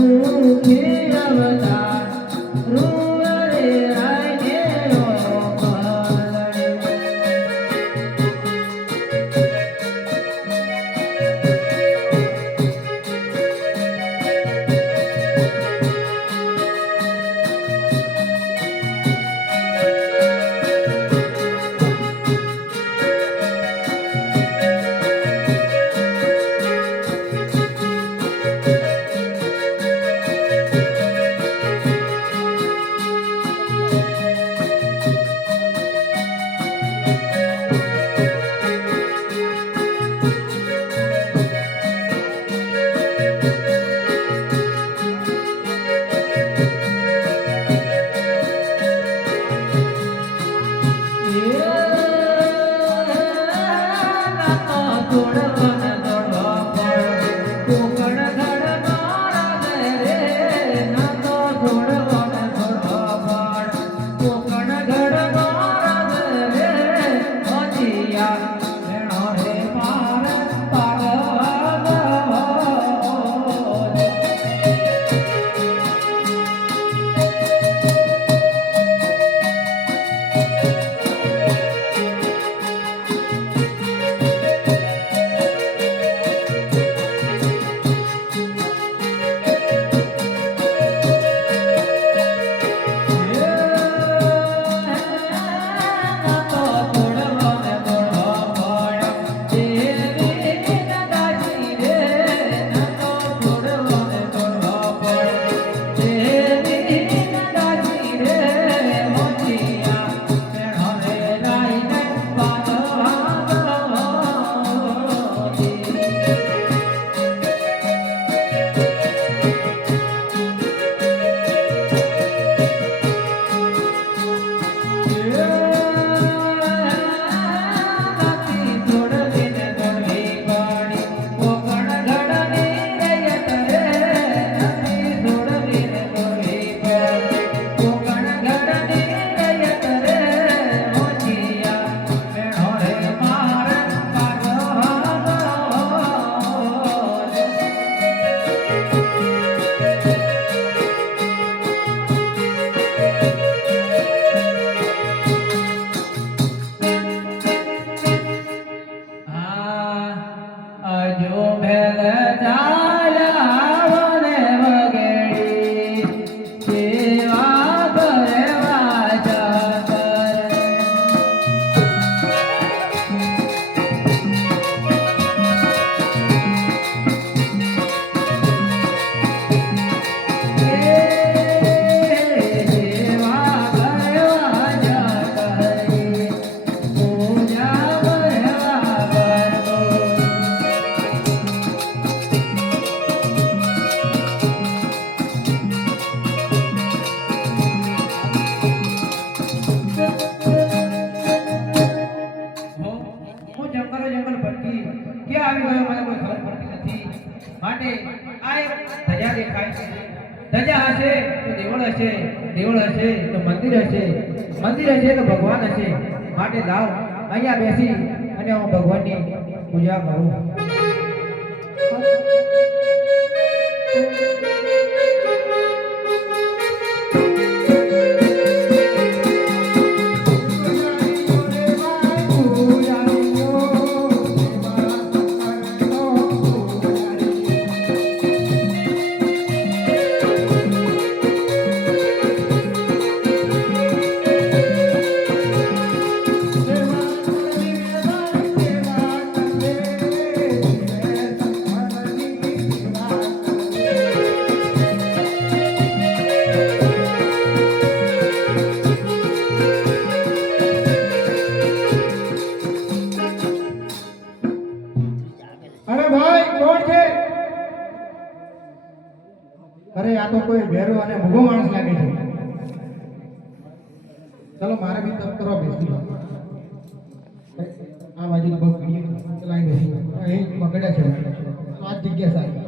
Música Oh. Yeah. માટે આ એક ધજા દેખાય છે. ધજા હશે તો દેવળ હશે દેવળ હશે તો મંદિર હશે. મંદિર હશે તો ભગવાન હશે. માટે લાવ, અહીંયા બેસી અને હું ભગવાનની પૂજા કરું. આ તો કોઈ ભેરો અને ભૂગો માણસ લાગે છે. ચલો, મારે બી તપ કરવા બેસી આ બાજુ બહુ ચલાવી બેસી અહીં પકડ્યા છે. આ જગ્યા સારી.